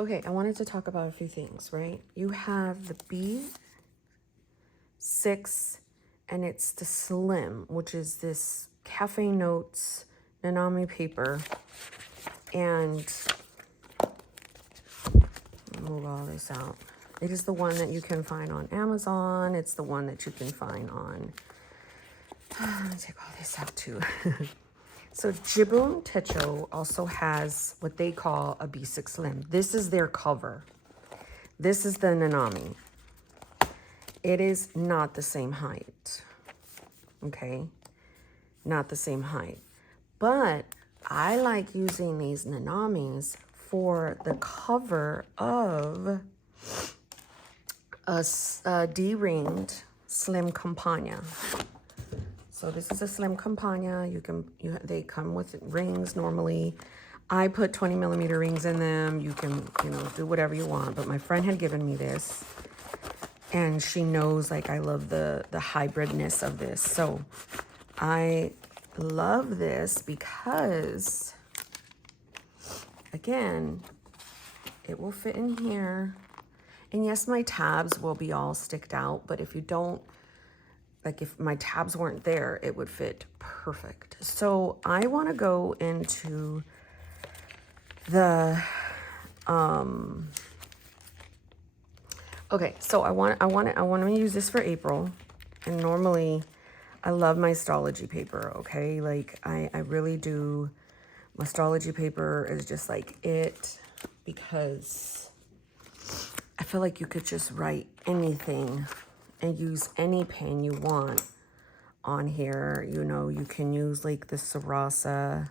Okay, I wanted to talk about a few things, right? You have the B6, and it's the Slim, which is this Cafe Notes Nanami paper. And move all this out. It is the one that you can find on Amazon. It's the one that you can find on... Let me take all this out too. So Jibun Techo also has what they call a B6 Slim. This is their cover. This is the Nanami. It is not the same height. Okay? Not the same height. But I like using these Nanamis for the cover of a D-ringed Slim Campagna. So this is a Slim Campagna. They come with rings normally. I put 20 millimeter rings in them. You can, do whatever you want. But my friend had given me this, and she knows like I love the hybridness of this. So I love this because, again, it will fit in here. And yes, my tabs will be all sticked out, but if you don't, like if my tabs weren't there, it would fit perfect. So I want to go into the, okay, so I want to use this for April. And normally I love my Stalogy paper, okay? Like I really do. My Stalogy paper is just like it, because I feel like you could just write anything and use any pen you want on here. You can use like the Sarasa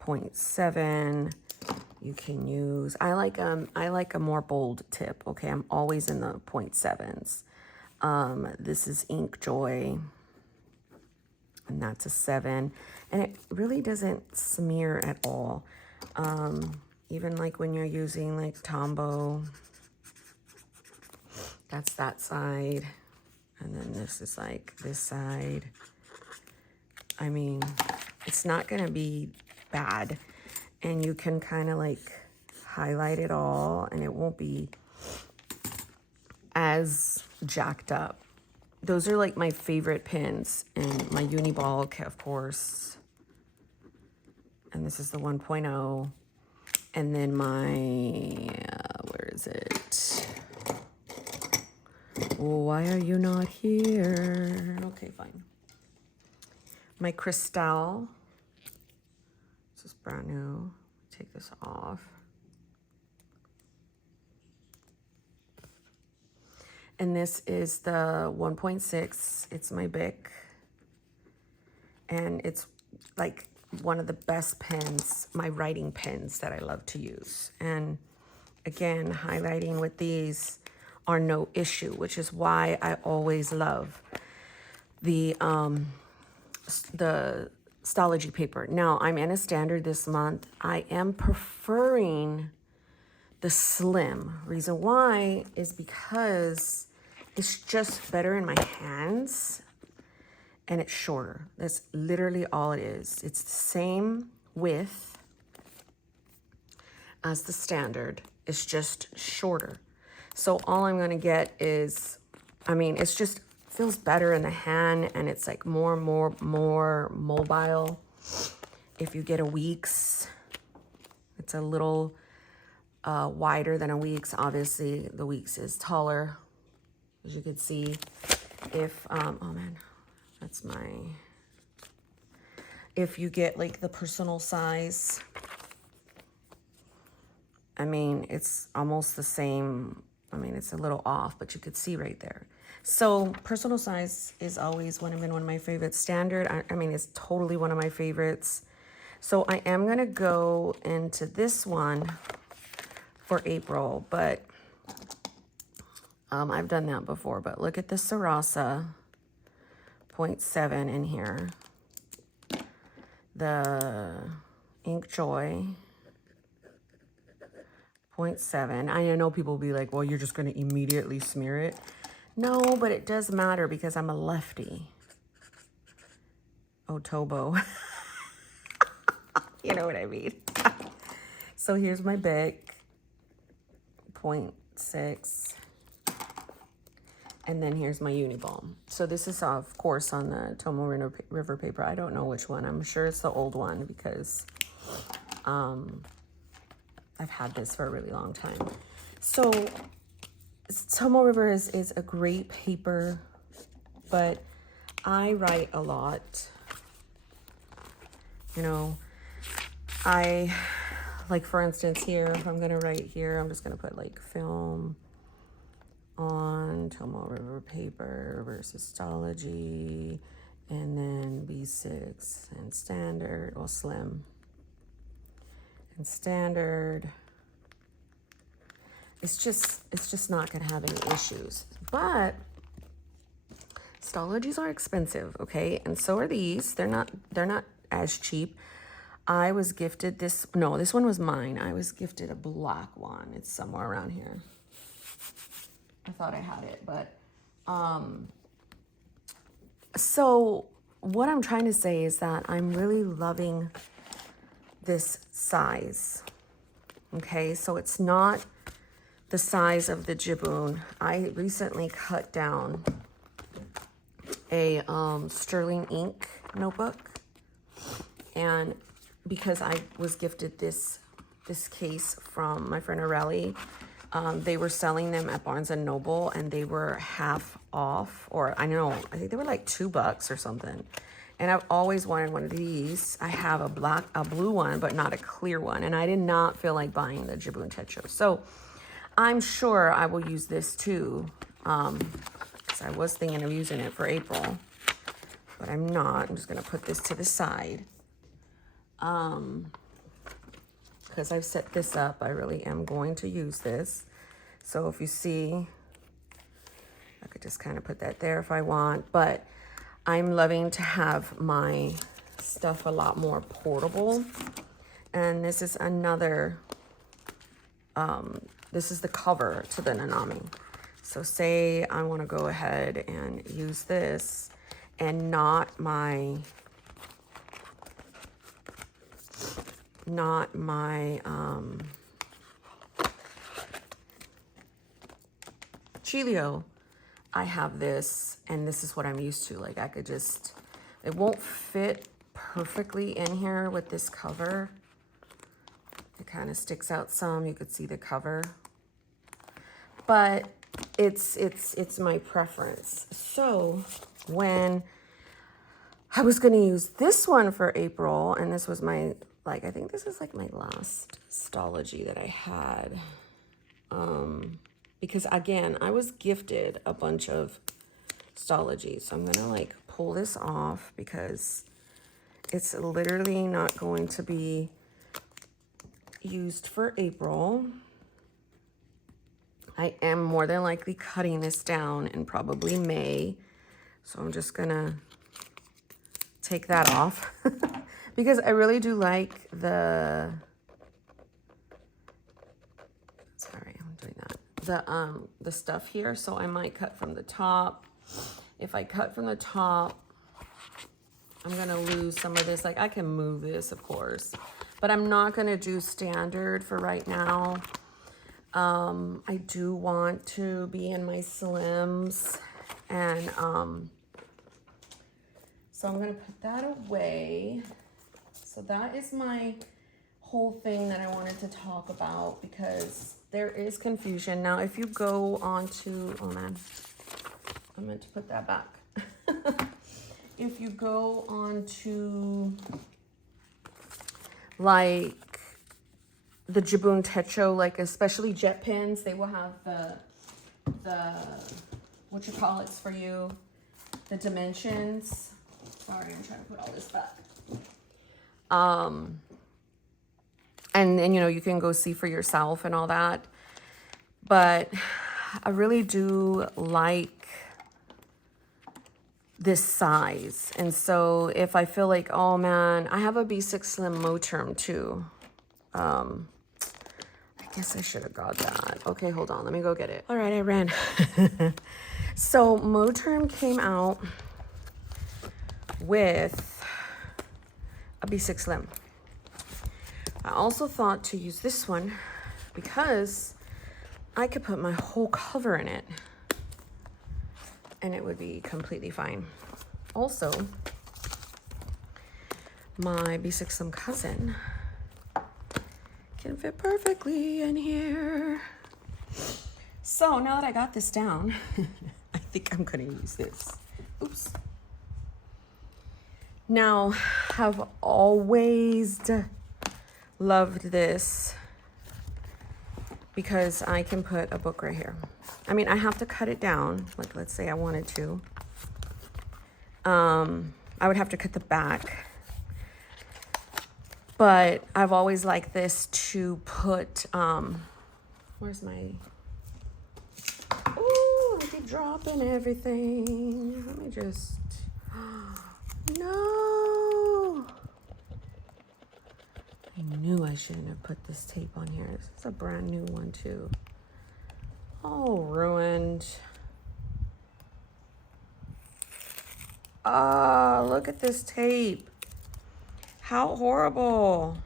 0.7. You can use, I like a more bold tip. Okay, I'm always in the 0.7s. This is Ink Joy, and that's a 7, and it really doesn't smear at all. Even like when you're using like Tombow, that's that side, and then this is like this side. I mean, it's not gonna be bad, and you can kind of like highlight it all, and it won't be as jacked up. Those are like my favorite pens, and my Uniball, of course, and this is the 1.0, and then my where is it? Why are you not here? Okay, fine. My Cristal. This is brand new. Take this off. And this is the 1.6. It's my Bic. And it's like one of the best pens, my writing pens that I love to use. And again, highlighting with these are no issue, which is why I always love the Stalogy paper. Now, I'm in a standard this month. I am preferring the Slim. Reason why is because it's just better in my hands, and it's shorter. That's literally all it is. It's the same width as the standard. It's just shorter. So all I'm gonna get is, it's just feels better in the hand, and it's like more mobile. If you get a Weeks, it's a little wider than a Weeks. Obviously, the Weeks is taller, as you can see. If oh man, that's my. If you get like the personal size, it's almost the same. It's a little off, but you could see right there. So personal size is always been one of my favorites. Standard, it's totally one of my favorites. So I am going to go into this one for April, but I've done that before. But look at the Sarasa 0.7 in here. The Ink Joy 0.7. I know people will be like, well, you're just going to immediately smear it. No, but it does matter because I'm a lefty. Otobo. You know what I mean? So here's my Bic. 0.6. And then here's my uni balm. So this is, of course, on the Tomo River paper. I don't know which one. I'm sure it's the old one because I've had this for a really long time. So Tomo River is a great paper, but I write a lot. You know, like for instance here, if I'm gonna write here, I'm just gonna put like film on Tomo River paper versus Stalogy, and then B6 and standard, or slim and standard. It's just not gonna have any issues. But Stalogies are expensive, okay? And so are these. They're not as cheap. I was gifted this one was mine. I was gifted a black one. It's somewhere around here. I thought I had it, but so what I'm trying to say is that I'm really loving this size. Okay, so it's not the size of the Jibun. I recently cut down a sterling ink notebook, and because I was gifted this case from my friend Aurelie, they were selling them at Barnes and Noble, and they were half off, or I think they were like $2 or something. And I've always wanted one of these. I have a blue one, but not a clear one, and I did not feel like buying the Jibun Techo. So I'm sure I will use this too, because I was thinking of using it for April, but I'm not. I'm just gonna put this to the side. Because I've set this up, I really am going to use this. So if you see, I could just kind of put that there if I want, but I'm loving to have my stuff a lot more portable. And this is another, this is the cover to the Nanami. So say I want to go ahead and use this and not my Chilio. I have this, and this is what I'm used to. Like I could just, it won't fit perfectly in here with this cover. It kind of sticks out some. You could see the cover, but it's my preference. So when I was going to use this one for April, and this was my, like, I think this is like my last Stalogy that I had. Because again, I was gifted a bunch of Stalogy. So I'm going to like pull this off because it's literally not going to be used for April. I am more than likely cutting this down in probably May. So I'm just going to take that off because I really do like the, sorry, I'm doing that. The stuff here. So I might cut from the top. If I cut from the top, I'm going to lose some of this. Like I can move this, of course, but I'm not going to do standard for right now. I do want to be in my slims, and so I'm going to put that away. So that is my whole thing that I wanted to talk about because there is confusion. Now, if you go on to, oh man, I meant to put that back. If you go on to like the Jibun Techo, like especially jet pens, they will have the what you call it's for you, the dimensions. Sorry, I'm trying to put all this back. And you know, you can go see for yourself and all that. But I really do like this size. And so if I feel like, oh man, I have a B6 Slim Moterm too. I guess I should have got that. Okay, hold on, let me go get it. All right, I ran. So Moterm came out with a B6 Slim. I also thought to use this one because I could put my whole cover in it and it would be completely fine. Also, my B6 cousin can fit perfectly in here. So now that I got this down, I think I'm gonna use this. Oops. Now, I've always loved this because I can put a book right here. I mean, I have to cut it down. Like, let's say I wanted to. I would have to cut the back. But I've always liked this to put, where's my, oh, I keep dropping everything. Let me just, no. I knew I shouldn't have put this tape on here. This is a brand new one too. Oh, ruined. Ah, look at this tape. How horrible.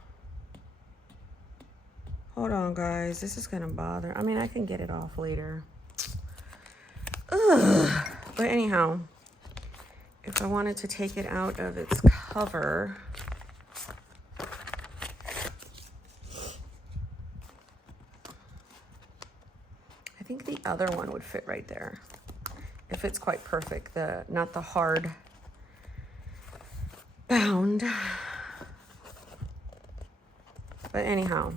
Hold on, guys. This is gonna bother. I mean, I can get it off later. Ugh. But anyhow, if I wanted to take it out of its cover, I think the other one would fit right there. It fits quite perfect. Not the hard bound. But anyhow,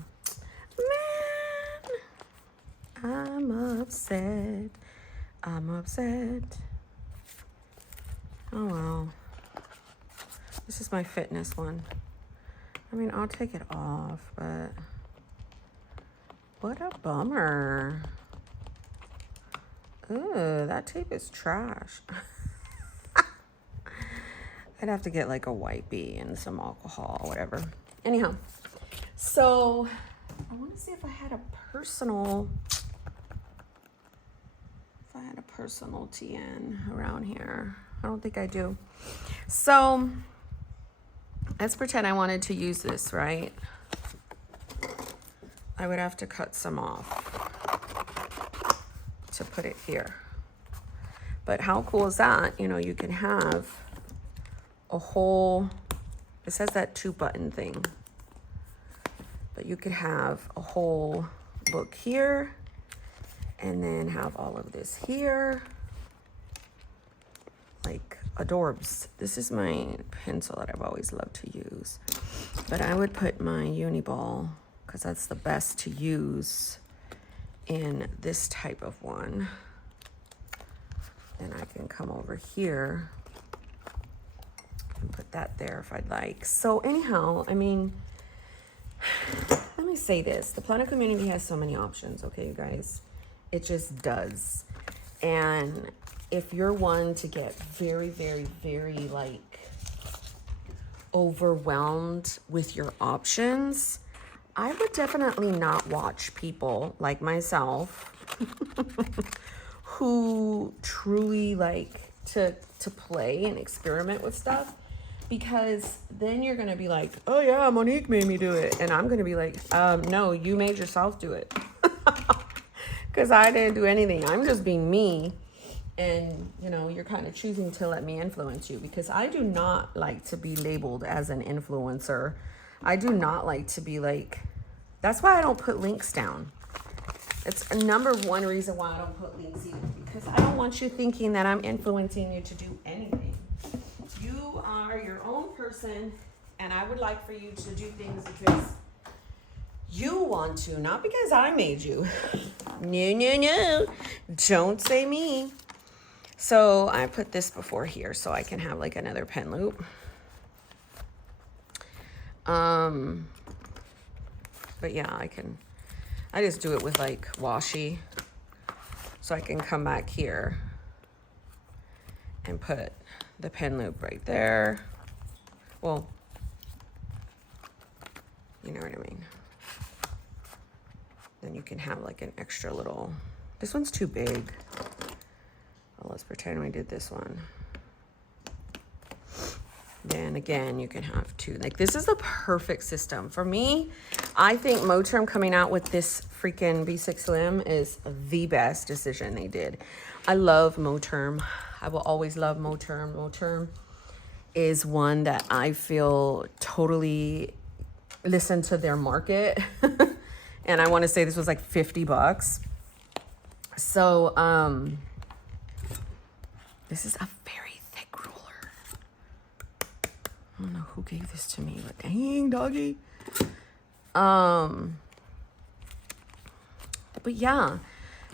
man, I'm upset. I'm upset. Oh well. This is my fitness one. I mean, I'll take it off, but what a bummer. Ugh, that tape is trash. I'd have to get like a White-B and some alcohol or whatever. Anyhow, so I want to see if I had a personal TN around here. I don't think I do. So let's pretend I wanted to use this, right? I would have to cut some off to put it here. But how cool is that? You know, you can have a whole, it says that 2-button thing, but you could have a whole book here and then have all of this here, like adorbs. This is my pencil that I've always loved to use, but I would put my Uniball because that's the best to use in this type of one. Then I can come over here and put that there if I'd like. So anyhow, I mean, let me say this. The planner community has so many options, okay, you guys? It just does. And if you're one to get very, very, very, like, overwhelmed with your options, I would definitely not watch people like myself who truly like to play and experiment with stuff, because then you're gonna be like, oh yeah, Monique made me do it, and I'm gonna be like, no, you made yourself do it, because I didn't do anything. I'm just being me, and you know, you're kind of choosing to let me influence you, because I do not like to be labeled as an influencer. I do not like to be like, that's why I don't put links down. It's a number one reason why I don't put links either, because I don't want you thinking that I'm influencing you to do anything. You are your own person, and I would like for you to do things because you want to, not because I made you. No, no, no. Don't say me. So I put this before here so I can have like another pen loop. But yeah, I just do it with like washi, so I can come back here and put the pen loop right there. Well, you know what I mean. Then you can have like an extra little, this one's too big. Well, let's pretend we did this one. Then again, you can have 2. Like, this is the perfect system. For me, I think Moterm coming out with this freaking B6 Slim is the best decision they did. I love Moterm. I will always love Moterm. Moterm is one that I feel totally listen to their market. And I want to say this was like $50. So, this is a very thick ruler. I don't know who gave this to me, but dang, doggy. But yeah,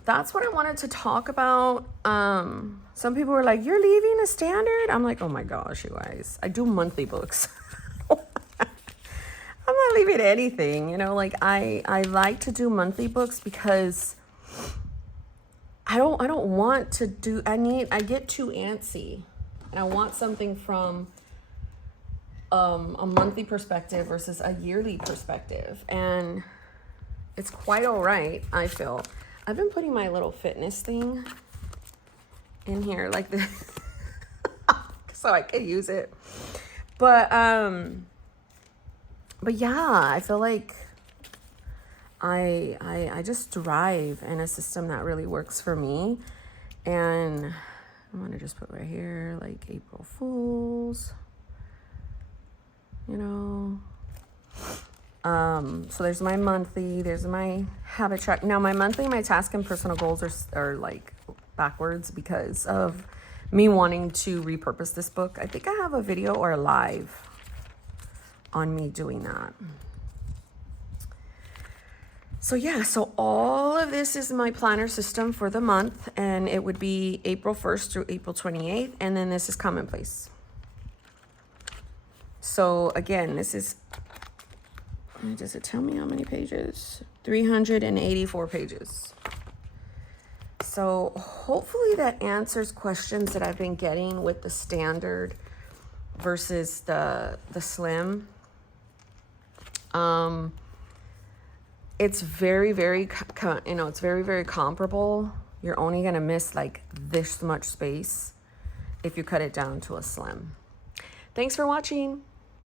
that's what I wanted to talk about. Some people were like, you're leaving a standard? I'm like, oh my gosh, you guys. I do monthly books. I'm not leaving anything, you know, like I like to do monthly books because I don't want to do, I get too antsy, and I want something from a monthly perspective versus a yearly perspective. And it's quite all right, I feel. I've been putting my little fitness thing in here like this so I could use it. But yeah, I feel like I just thrive in a system that really works for me. And I'm gonna just put right here, like April Fools, you know. So there's my monthly, there's my habit track. Now my monthly, my task and personal goals are like backwards because of me wanting to repurpose this book. I think I have a video or a live on me doing that. So yeah, so all of this is my planner system for the month, and it would be April 1st through April 28th, and then this is commonplace. So again, this is, does it tell me how many pages? 384 pages. So hopefully that answers questions that I've been getting with the standard versus the slim. It's very, very, it's very, very comparable. You're only going to miss like this much space if you cut it down to a slim. Thanks for watching.